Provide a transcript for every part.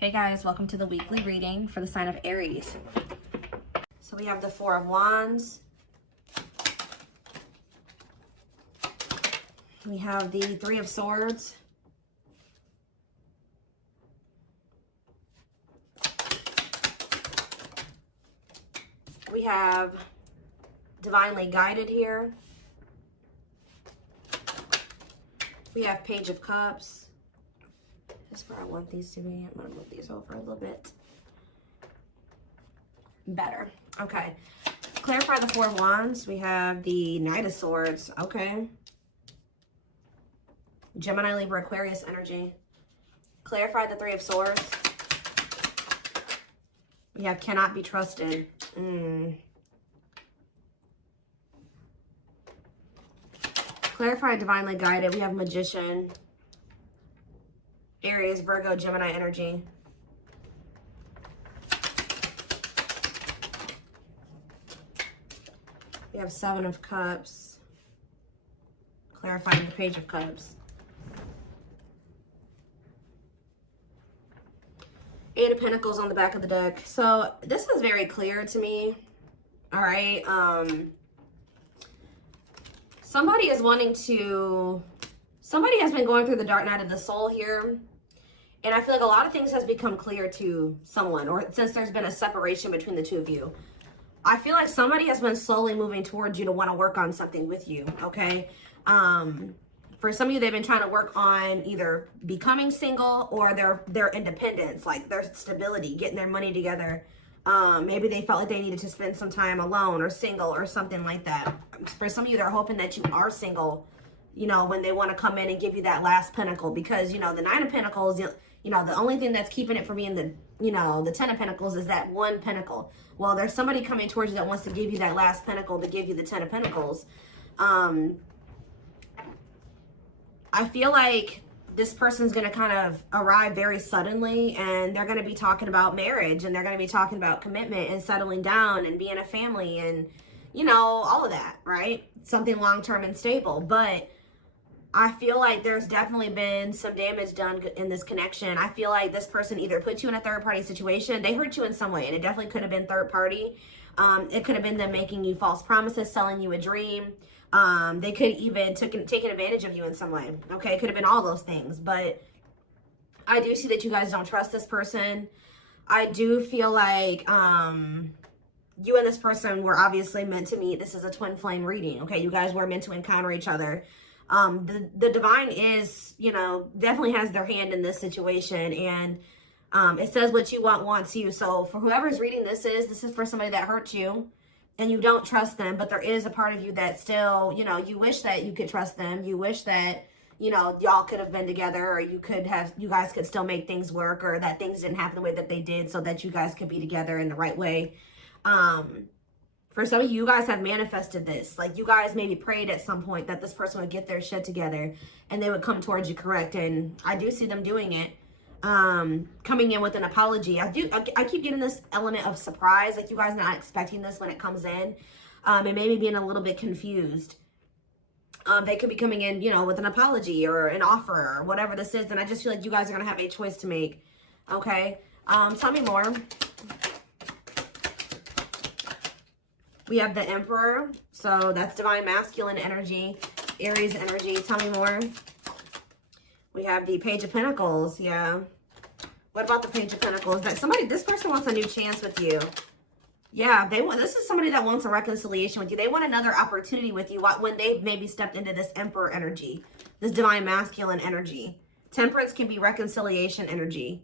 Hey guys, welcome to the weekly reading for the sign of Aries. So we have the Four of Wands. We have the Three of Swords. We have Divinely Guided here. We have Page of Cups. This is where I want these to be. I'm going to move these over a little bit. Better. Okay. Clarify the Four of Wands. We have the Knight of Swords. Okay. Gemini, Libra, Aquarius energy. Clarify the Three of Swords. We have Cannot Be Trusted. Clarify Divinely Guided. We have Magician. Aries, Virgo, Gemini energy. We have Seven of Cups. Clarifying the Page of Cups. Eight of Pentacles on the back of the deck. So this is very clear to me. All right. Somebody is wanting to... Somebody has been going through the dark night of the soul here. And I feel like a lot of things has become clear to someone, or since there's been a separation between the two of you. I feel like somebody has been slowly moving towards you to want to work on something with you, okay? For some of you, they've been trying to work on either becoming single or their independence, like their stability, getting their money together. Maybe they felt like they needed to spend some time alone or single or something like that. For some of you, they're hoping that you are single, you know, when they want to come in and give you that last pentacle, because, you know, the Nine of Pentacles, you know, the only thing that's keeping it from being the, you know, the Ten of Pentacles is that one pentacle. Well, there's somebody coming towards you that wants to give you that last pentacle to give you the Ten of Pentacles. I feel like this person's going to kind of arrive very suddenly, and they're going to be talking about marriage, and they're going to be talking about commitment and settling down and being a family and, you know, all of that, right? Something long-term and stable. But I feel like there's definitely been some damage done in this connection. I feel like this person either put you in a third-party situation. They hurt you in some way, and it definitely could have been third-party. It could have been them making you false promises, selling you a dream. They could even taken advantage of you in some way. Okay, it could have been all those things. But I do see that you guys don't trust this person. I do feel like you and this person were obviously meant to meet. This is a twin flame reading. Okay, you guys were meant to encounter each other. The divine is, you know, definitely has their hand in this situation, and it says what you want wants you. So for whoever's reading this is for somebody that hurt you and you don't trust them, but there is a part of you that still, you know, you wish that you could trust them. You wish that, you know, y'all could have been together, or you guys could still make things work, or that things didn't happen the way that they did so that you guys could be together in the right way. For some of you, you guys have manifested this. Like, you guys maybe prayed at some point that this person would get their shit together and they would come towards you, correct? And I do see them doing it. Coming in with an apology. I keep getting this element of surprise, like you guys not expecting this when it comes in, and maybe being a little bit confused. They could be coming in, you know, with an apology or an offer or whatever this is, and I just feel like you guys are going to have a choice to make. Okay? Tell me more. We have the Emperor, so that's divine masculine energy, Aries energy. Tell me more. We have the Page of Pentacles. Yeah. What about the Page of Pentacles? That this person wants a new chance with you. Yeah, this is somebody that wants a reconciliation with you. They want another opportunity with you when they've maybe stepped into this Emperor energy, this divine masculine energy. Temperance can be reconciliation energy.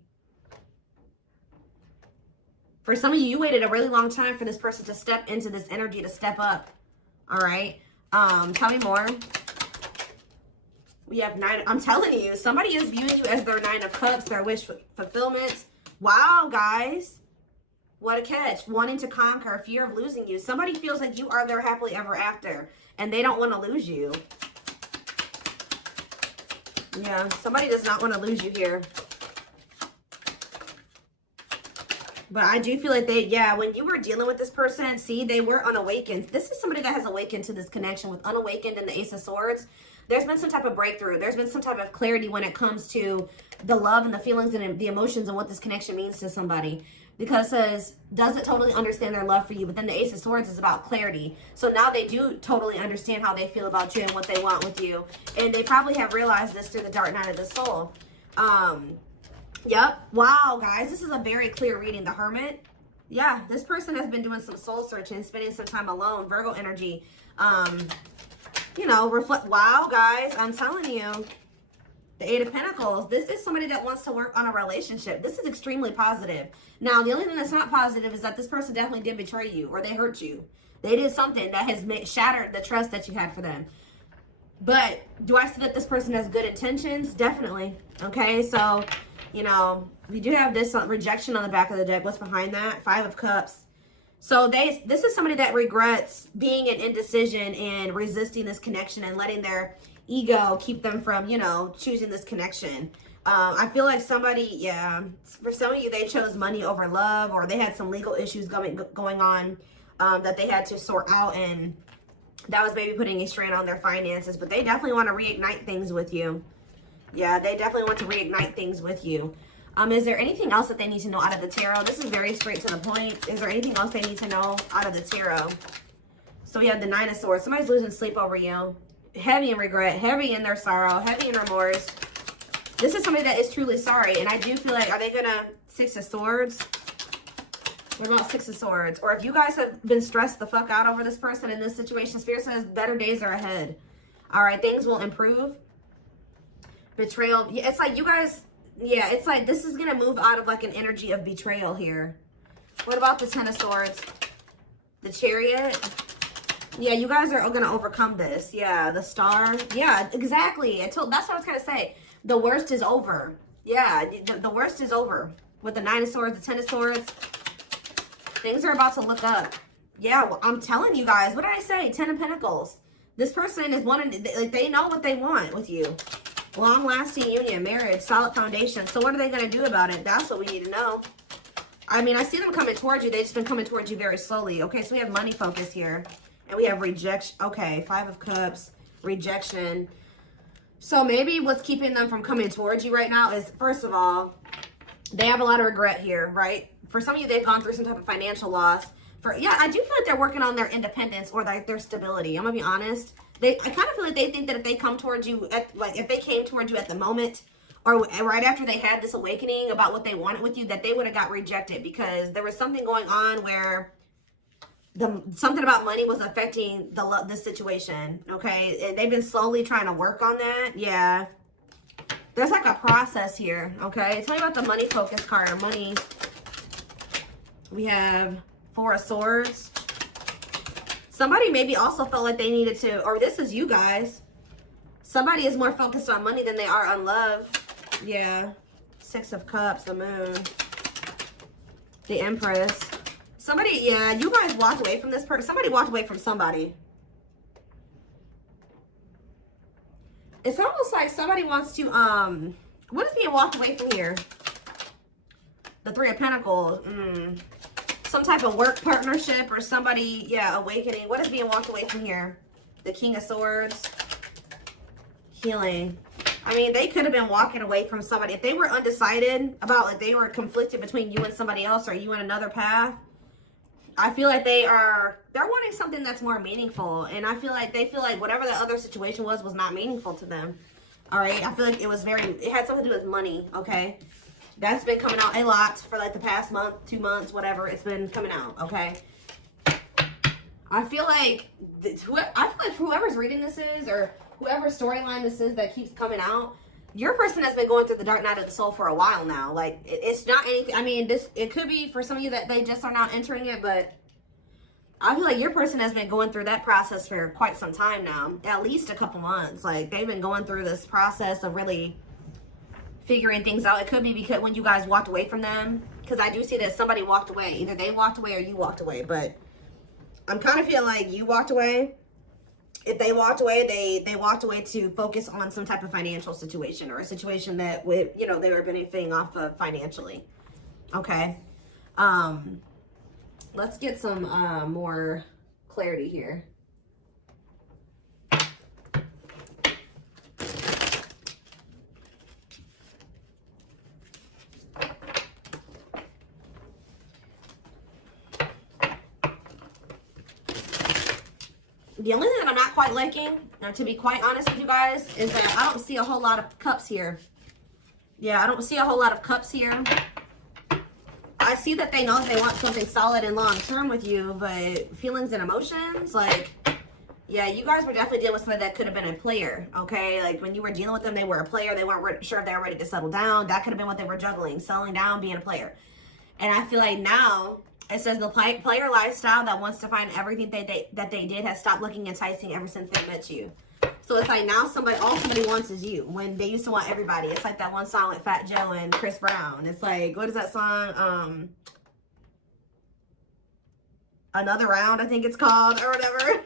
For some of you, you waited a really long time for this person to step into this energy, to step up. All right. Tell me more. We have I'm telling you, somebody is viewing you as their Nine of Cups, their wish fulfillment. Wow, guys. What a catch. Wanting to conquer, fear of losing you. Somebody feels like you are their happily ever after, and they don't want to lose you. Yeah, somebody does not want to lose you here. But I do feel like when you were dealing with this person, see, they were unawakened. This is somebody that has awakened to this connection with unawakened and the Ace of Swords. There's been some type of breakthrough. There's been some type of clarity when it comes to the love and the feelings and the emotions and what this connection means to somebody. Because it says, does it totally understand their love for you? But then the Ace of Swords is about clarity. So now they do totally understand how they feel about you and what they want with you. And they probably have realized this through the Dark Night of the Soul. Yep. Wow, guys. This is a very clear reading. The Hermit. Yeah, this person has been doing some soul searching, spending some time alone. Virgo energy. You know, reflect. Wow, guys. I'm telling you. The Eight of Pentacles. This is somebody that wants to work on a relationship. This is extremely positive. Now, the only thing that's not positive is that this person definitely did betray you or they hurt you. They did something that has shattered the trust that you had for them. But do I see that this person has good intentions? Definitely. Okay, so, you know, we do have this rejection on the back of the deck. What's behind that? Five of Cups. So this is somebody that regrets being in indecision and resisting this connection and letting their ego keep them from, you know, choosing this connection. I feel like somebody, yeah, for some of you, they chose money over love, or they had some legal issues going on that they had to sort out, and that was maybe putting a strain on their finances. But they definitely want to reignite things with you. Yeah, they definitely want to reignite things with you. Is there anything else that they need to know out of the tarot? This is very straight to the point. Is there anything else they need to know out of the tarot? So we have the Nine of Swords. Somebody's losing sleep over you. Heavy in regret, heavy in their sorrow, heavy in remorse. This is somebody that is truly sorry. And I do feel like, are they going to Six of Swords? What about Six of Swords? Or if you guys have been stressed the fuck out over this person in this situation, Spirit says better days are ahead. All right, things will improve. Betrayal. Yeah, it's like you guys, yeah, it's like this is going to move out of like an energy of betrayal here. What about the Ten of Swords? The Chariot. Yeah, you guys are going to overcome this. Yeah, the Star. Yeah, exactly. That's what I was going to say. The worst is over. Yeah, the worst is over. With the Nine of Swords, the Ten of Swords. Things are about to look up. Yeah, well, I'm telling you guys. What did I say? Ten of Pentacles. This person is wanting, like, they know what they want with you. Long-lasting union, marriage, solid foundation. So what are they going to do about it? That's what we need to know. I mean, I see them coming towards you. They've just been coming towards you very slowly. Okay, so we have money focus here. And we have rejection. Okay, Five of Cups, rejection. So maybe what's keeping them from coming towards you right now is, first of all, they have a lot of regret here, right? For some of you, they've gone through some type of financial loss. Yeah, I do feel like they're working on their independence or like their stability. I'm gonna be honest. I kind of feel like they think that if they come towards you, if they came towards you at the moment or right after they had this awakening about what they wanted with you, that they would have got rejected because there was something going on where something about money was affecting the situation, okay? And they've been slowly trying to work on that. Yeah. There's like a process here, okay? Tell me about the money focus card or money. We have Four of Swords. Somebody maybe also felt like they needed to, or this is you guys. Somebody is more focused on money than they are on love. Yeah. Six of Cups, the Moon. The Empress. Somebody, yeah, you guys walked away from this person. Somebody walked away from somebody. It's almost like somebody wants to, what is being walked away from here? The Three of Pentacles. Some type of work partnership or somebody, yeah, awakening. What is being walked away from here? The King of Swords. Healing. I mean, they could have been walking away from somebody. If they were undecided about, like, they were conflicted between you and somebody else or you and another path, I feel like they're wanting something that's more meaningful. And I feel like they feel like whatever the other situation was not meaningful to them. All right. I feel like it had something to do with money. Okay. That's been coming out a lot for like the past month, 2 months, whatever. It's been coming out. Okay. I feel like whoever's reading this is, or whoever storyline this is that keeps coming out, your person has been going through the Dark Night of the Soul for a while now. Like, it's not anything. I mean, it could be for some of you that they just are now entering it, but I feel like your person has been going through that process for quite some time now, at least a couple months. Like, they've been going through this process of really figuring things out. It could be because when you guys walked away from them, because I do see that somebody walked away. Either they walked away or you walked away, but I'm kind of feeling like you walked away. If they walked away, they walked away to focus on some type of financial situation or a situation that, you know, they were benefiting off of financially. Okay. Let's get some more clarity here. The only thing that I'm not quite liking, to be quite honest with you guys, is that I don't see a whole lot of cups here. Yeah, I don't see a whole lot of cups here. I see that they know that they want something solid and long term with you, but feelings and emotions, like, yeah, you guys were definitely dealing with somebody that could have been a player, okay? Like, when you were dealing with them, they were a player. They weren't sure if they were ready to settle down. That could have been what they were juggling, settling down, being a player. And I feel like now, it says the player lifestyle that wants to find everything that they did has stopped looking enticing ever since they met you. So it's like now all somebody wants is you, when they used to want everybody. It's like that one song with Fat Joe and Chris Brown. It's like, what is that song? Another Round, I think it's called, or whatever.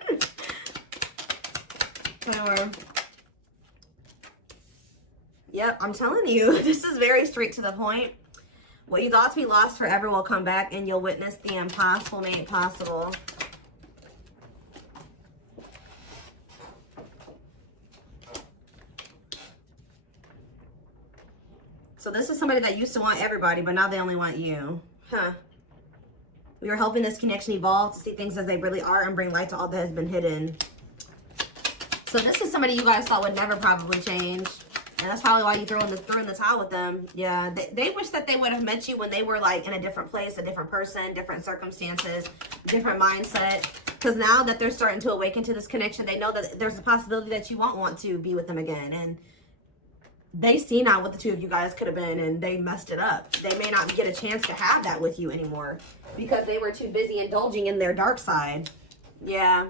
Whatever. Yep, I'm telling you, this is very straight to the point. What you thought to be lost forever will come back, and you'll witness the impossible made possible. So this is somebody that used to want everybody, but now they only want you. Huh. We were helping this connection evolve to see things as they really are and bring light to all that has been hidden. So this is somebody you guys thought would never probably change. And that's probably why you threw in the towel with them. Yeah, they wish that they would have met you when they were like in a different place, a different person, different circumstances, different mindset. Because now that they're starting to awaken to this connection, they know that there's a possibility that you won't want to be with them again. And they see now what the two of you guys could have been, and they messed it up. They may not get a chance to have that with you anymore because they were too busy indulging in their dark side. Yeah.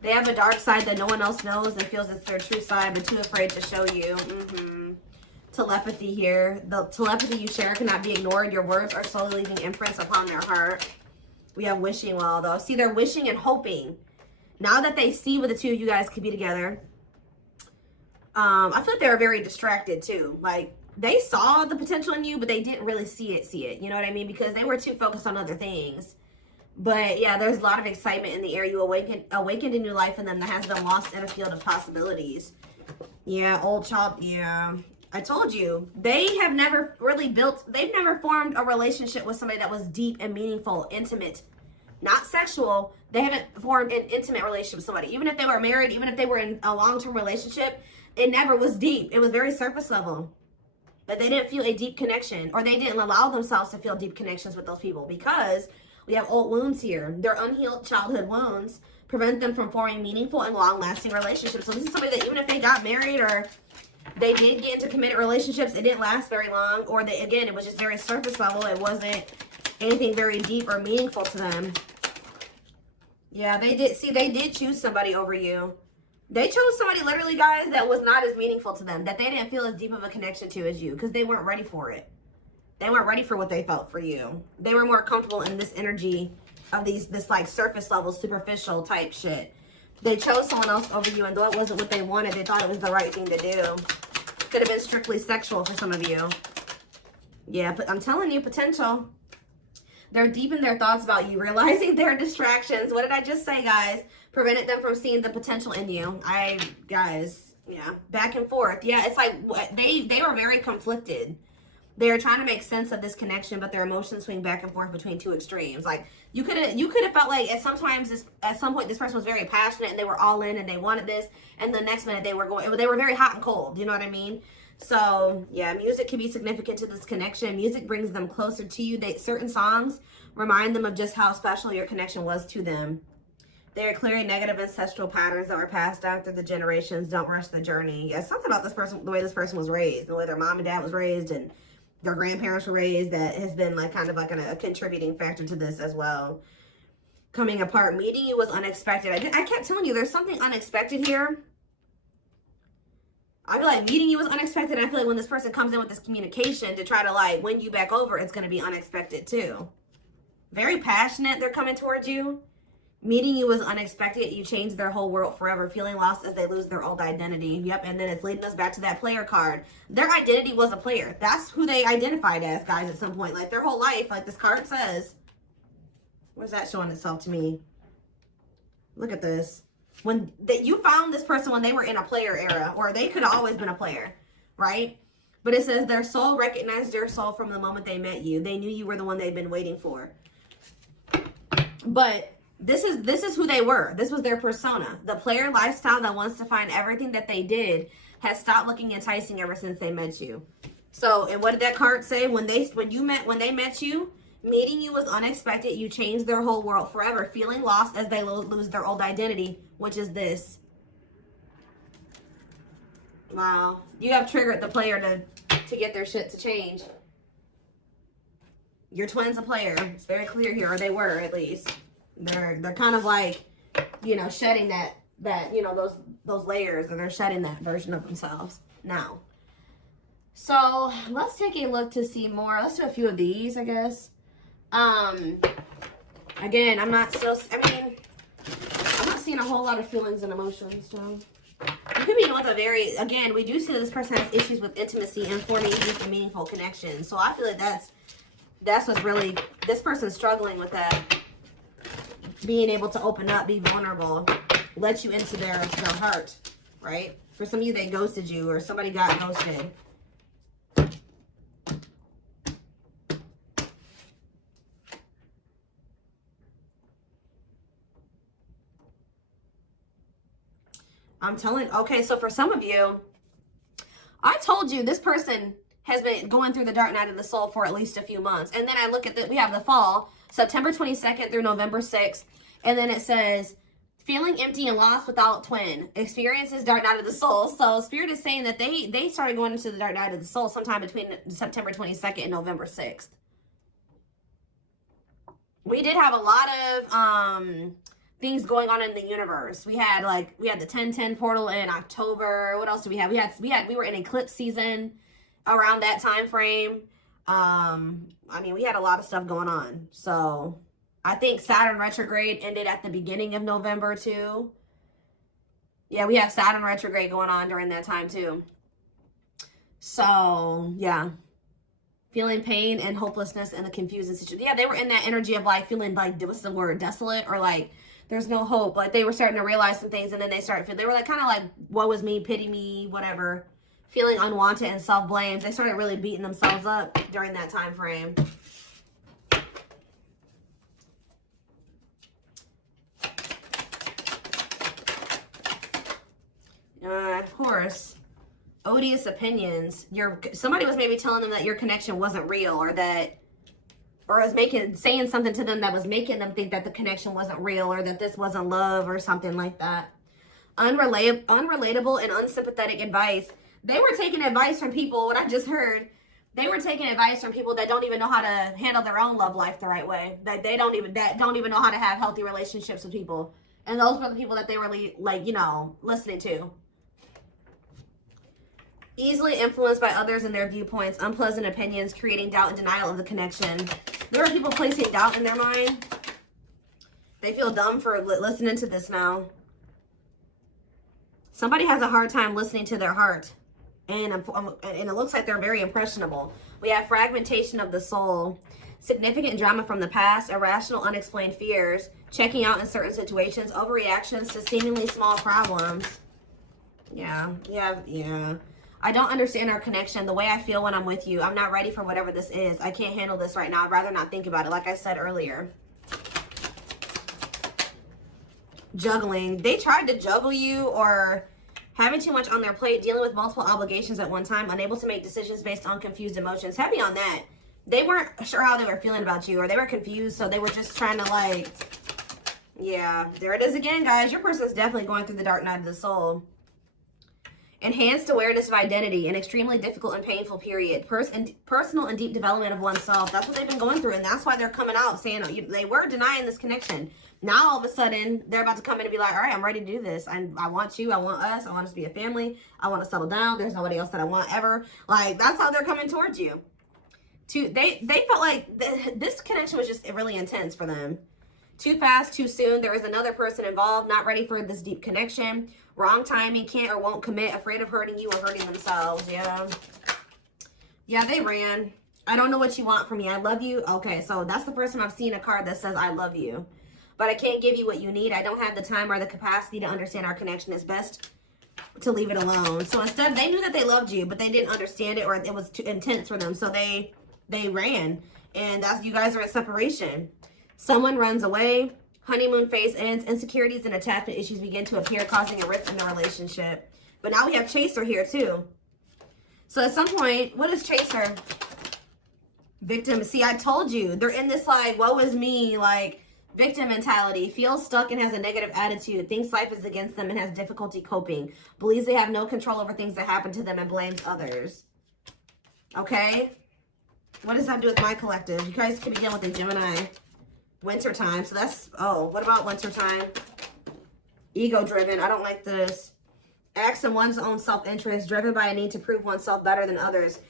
They have a dark side that no one else knows and feels it's their true side, but too afraid to show you. Telepathy here. The telepathy you share cannot be ignored. Your words are slowly leaving imprints upon their heart. We have wishing well, though. See, they're wishing and hoping. Now that they see what the two of you guys could be together, I feel like they were very distracted, too. Like, they saw the potential in you, but they didn't really see it. You know what I mean? Because they were too focused on other things. But yeah, there's a lot of excitement in the air. You awakened a new life in them that has been lost in a field of possibilities. Yeah, old child. Yeah, I told you. They have never really they've never formed a relationship with somebody that was deep and meaningful, intimate, not sexual. They haven't formed an intimate relationship with somebody. Even if they were married, even if they were in a long-term relationship, it never was deep. It was very surface level. But they didn't feel a deep connection, or they didn't allow themselves to feel deep connections with those people because we have old wounds here. Their unhealed childhood wounds prevent them from forming meaningful and long-lasting relationships. So this is somebody that even if they got married or they did get into committed relationships, it didn't last very long. Or again, it was just very surface level. It wasn't anything very deep or meaningful to them. Yeah, they did choose somebody over you. They chose somebody, literally, guys, that was not as meaningful to them, that they didn't feel as deep of a connection to as you, because they weren't ready for it. They weren't ready for what they felt for you. They were more comfortable in this energy of this like surface level, superficial type shit. They chose someone else over you, and though it wasn't what they wanted, they thought it was the right thing to do. Could have been strictly sexual for some of you. Yeah, but I'm telling you, potential. They're deep in their thoughts about you, realizing their distractions. What did I just say, guys? Prevented them from seeing the potential in you. Guys, yeah, back and forth. Yeah, it's like they were very conflicted. They're trying to make sense of this connection, but their emotions swing back and forth between two extremes. Like you could have felt like at some point this person was very passionate and they were all in and they wanted this, and the next minute they were very hot and cold. You know what I mean? So yeah, music can be significant to this connection. Music brings them closer to you. Certain songs remind them of just how special your connection was to them. They are clearing negative ancestral patterns that were passed down through the generations. Don't rush the journey. Yeah, something about this person, the way this person was raised, the way their mom and dad was raised, and their grandparents were raised, that has been like kind of like a contributing factor to this as well. Coming apart. Meeting you was unexpected. I kept telling you there's something unexpected here. I feel like meeting you was unexpected. I feel like when this person comes in with this communication to try to like win you back over, it's going to be unexpected too. Very passionate. They're coming towards you. Meeting you was unexpected. You changed their whole world forever. Feeling lost as they lose their old identity. Yep, and then it's leading us back to that player card. Their identity was a player. That's who they identified as, guys, at some point. Like, their whole life, like this card says. Where's that showing itself to me? Look at this. You found this person when they were in a player era, or they could have always been a player, right? But it says their soul recognized your soul from the moment they met you. They knew you were the one they'd been waiting for. But This is who they were. This was their persona. The player lifestyle that wants to find everything that they did has stopped looking enticing ever since they met you. So, and what did that card say? When they met you, meeting you was unexpected. You changed their whole world forever, feeling lost as they lose their old identity, which is this. Wow. You have triggered the player to get their shit to change. Your twin's a player. It's very clear here, or they were at least. They're kind of like, you know, shedding that you know, those layers, and they're shedding that version of themselves now. So let's take a look to see more. Let's do a few of these, I guess. Again, I'm not seeing a whole lot of feelings and emotions, Joe. You could be with a very, again, we do see that this person has issues with intimacy and forming deep and meaningful connections. So I feel like that's what's really, this person's struggling with that. Being able to open up, be vulnerable, let you into their heart, right? For some of you, they ghosted you, or somebody got ghosted. I'm telling, okay, so for some of you, I told you this person has been going through the dark night of the soul for at least a few months. And then I look at we have the fall, September 22nd through November 6th. And then it says, feeling empty and lost without twin, experiences dark night of the soul. So Spirit is saying that they started going into the dark night of the soul sometime between September 22nd and November 6th. We did have a lot of things going on in the universe. We had the 1010 portal in October. What else do we have? We were in eclipse season around that time frame. I mean, we had a lot of stuff going on. So I think Saturn retrograde ended at the beginning of November too. Yeah, we have Saturn retrograde going on during that time too. So yeah, feeling pain and hopelessness and the confusing situation. Yeah, they were in that energy of like feeling like, what's the word, desolate, or like there's no hope. Like they were starting to realize some things, and then they were like kind of like, woe is me, pity me, whatever. Feeling unwanted and self-blame. They started really beating themselves up during that time frame. Of course, odious opinions. Somebody was maybe telling them that your connection wasn't real, or was saying something to them that was making them think that the connection wasn't real, or that this wasn't love, or something like that. Unrelatable and unsympathetic advice. They were taking advice from people, what I just heard, they were taking advice from people that don't even know how to handle their own love life the right way. That don't even know how to have healthy relationships with people. And those were the people that they were like, you know, listening to. Easily influenced by others and their viewpoints, unpleasant opinions, creating doubt and denial of the connection. There are people placing doubt in their mind. They feel dumb for listening to this now. Somebody has a hard time listening to their heart. And it looks like they're very impressionable. We have fragmentation of the soul, significant drama from the past, irrational, unexplained fears, checking out in certain situations, overreactions to seemingly small problems. Yeah. I don't understand our connection, the way I feel when I'm with you. I'm not ready for whatever this is. I can't handle this right now. I'd rather not think about it, like I said earlier. Juggling. They tried to juggle you, or having too much on their plate, dealing with multiple obligations at one time, unable to make decisions based on confused emotions. Heavy on that. They weren't sure how they were feeling about you, or they were confused, so they were just trying to like, yeah, there it is again, guys. Your person's definitely going through the dark night of the soul. Enhanced awareness of identity, an extremely difficult and painful period. Personal and deep development of oneself. That's what they've been going through, and that's why they're coming out saying they were denying this connection. Now, all of a sudden, they're about to come in and be like, all right, I'm ready to do this. I want you. I want us. I want us to be a family. I want to settle down. There's nobody else that I want ever. Like, that's how they're coming towards you. They felt like this connection was just really intense for them. Too fast, too soon. There is another person involved, not ready for this deep connection. Wrong timing, can't or won't commit, afraid of hurting you or hurting themselves. Yeah, they ran. I don't know what you want from me. I love you. Okay, so that's the first time I've seen a card that says I love you. But I can't give you what you need. I don't have the time or the capacity to understand our connection. It's best to leave it alone. So instead, they knew that they loved you, but they didn't understand it, or it was too intense for them. So they ran. And that's, you guys are in separation. Someone runs away. Honeymoon phase ends. Insecurities and attachment issues begin to appear, causing a rift in the relationship. But now we have chaser here too. So at some point, what is chaser? Victim. See, I told you. They're in this like, woe is me, like victim mentality. Feels stuck and has a negative attitude. Thinks life is against them and has difficulty coping. Believes they have no control over things that happen to them and blames others. Okay? What does that do with my collective? You guys can begin with the Gemini. Wintertime. So that's, oh, what about wintertime? Ego-driven. I don't like this. Acts in one's own self-interest. Driven by a need to prove oneself better than others.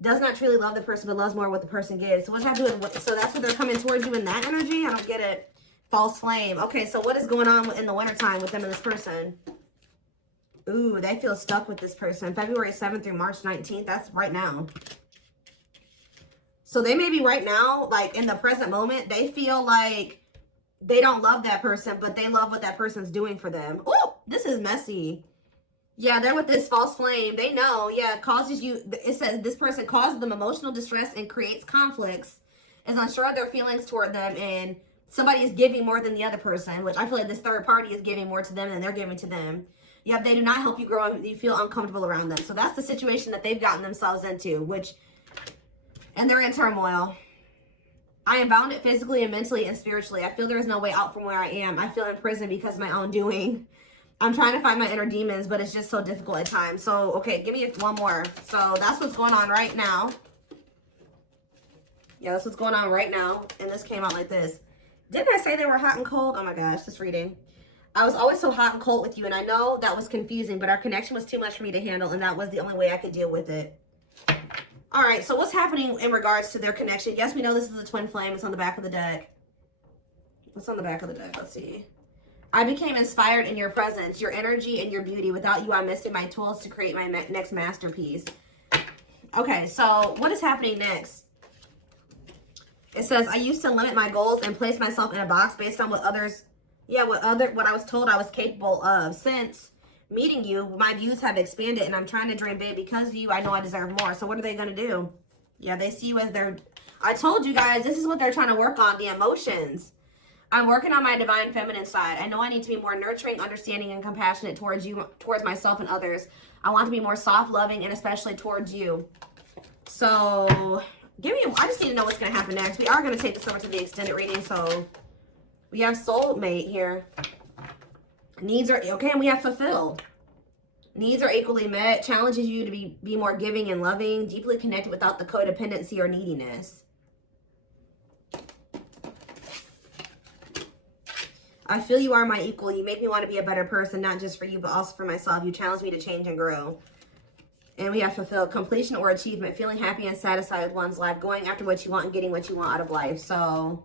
Does not truly love the person, but loves more what the person gives. So what does that do with, so that's what they're coming towards you in that energy? I don't get it. False flame. Okay, so what is going on in the wintertime with them and this person? Ooh, they feel stuck with this person. February 7th through March 19th. That's right now. So they may be right now, like in the present moment, they feel like they don't love that person, but they love what that person's doing for them. Oh, this is messy. Yeah, they're with this false flame. They know, yeah, it causes you, it says this person causes them emotional distress and creates conflicts, is unsure of their feelings toward them, and somebody is giving more than the other person, which I feel like this third party is giving more to them than they're giving to them. Yep, they do not help you grow and you feel uncomfortable around them. So that's the situation that they've gotten themselves into, which, and they're in turmoil. I am bounded physically and mentally and spiritually. I feel there is no way out from where I am. I feel imprisoned because of my own doing. I'm trying to find my inner demons, but it's just so difficult at times. So, okay, give me one more. So, that's what's going on right now. Yeah, that's what's going on right now. And this came out like this. Didn't I say they were hot and cold? Oh my gosh, this reading. I was always so hot and cold with you, and I know that was confusing, but our connection was too much for me to handle, and that was the only way I could deal with it. All right, so what's happening in regards to their connection? Yes, we know this is a twin flame. It's on the back of the deck. What's on the back of the deck? Let's see. I became inspired in your presence, your energy, and your beauty. Without you, I'm missing my tools to create my next masterpiece. Okay, so what is happening next? It says, I used to limit my goals and place myself in a box based on what others, what I was told I was capable of. Since meeting you, my views have expanded, and I'm trying to dream big. Because of you, I know I deserve more. So what are they going to do? Yeah, they see you as their, I told you guys, this is what they're trying to work on, the emotions. I'm working on my divine feminine side. I know I need to be more nurturing, understanding, and compassionate towards you, towards myself and others. I want to be more soft, loving, and especially towards you. So, I just need to know what's going to happen next. We are going to take this over to the extended reading. So, we have soulmate here. Needs are, okay, and we have fulfilled. Needs are equally met. Challenges you to be more giving and loving. Deeply connected without the codependency or neediness. I feel you are my equal. You make me want to be a better person, not just for you, but also for myself. You challenge me to change and grow. And we have fulfilled. Completion or achievement. Feeling happy and satisfied with one's life. Going after what you want and getting what you want out of life. So,